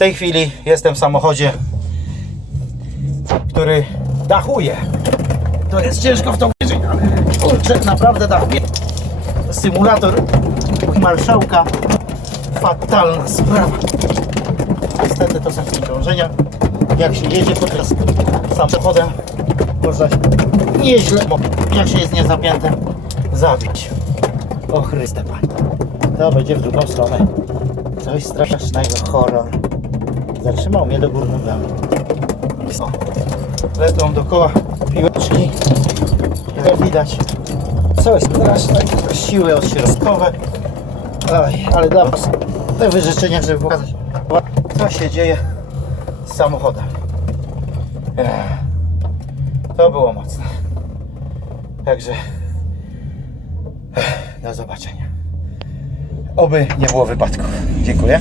Tej chwili jestem w samochodzie, który dachuje. To jest ciężko w to uwierzyć, ale naprawdę dachuje. Symulator marszałka. Fatalna sprawa. Niestety to są obciążenia. Jak się jedzie podczas samochodem, można się nieźle, bo jak się jest niezapiętym, zabić. O Chryste Panie. To będzie w drugą stronę. Coś strasznego, horror. Zatrzymał mnie do górnym domu. O, lecą dookoła piłeczki. Jak widać, coś strasznego. Siły odśrodkowe. Oj, ale dla Was te wyrzeczenia, żeby pokazać, co się dzieje z samochodem. To było mocne. Także do zobaczenia. Oby nie było wypadków. Dziękuję.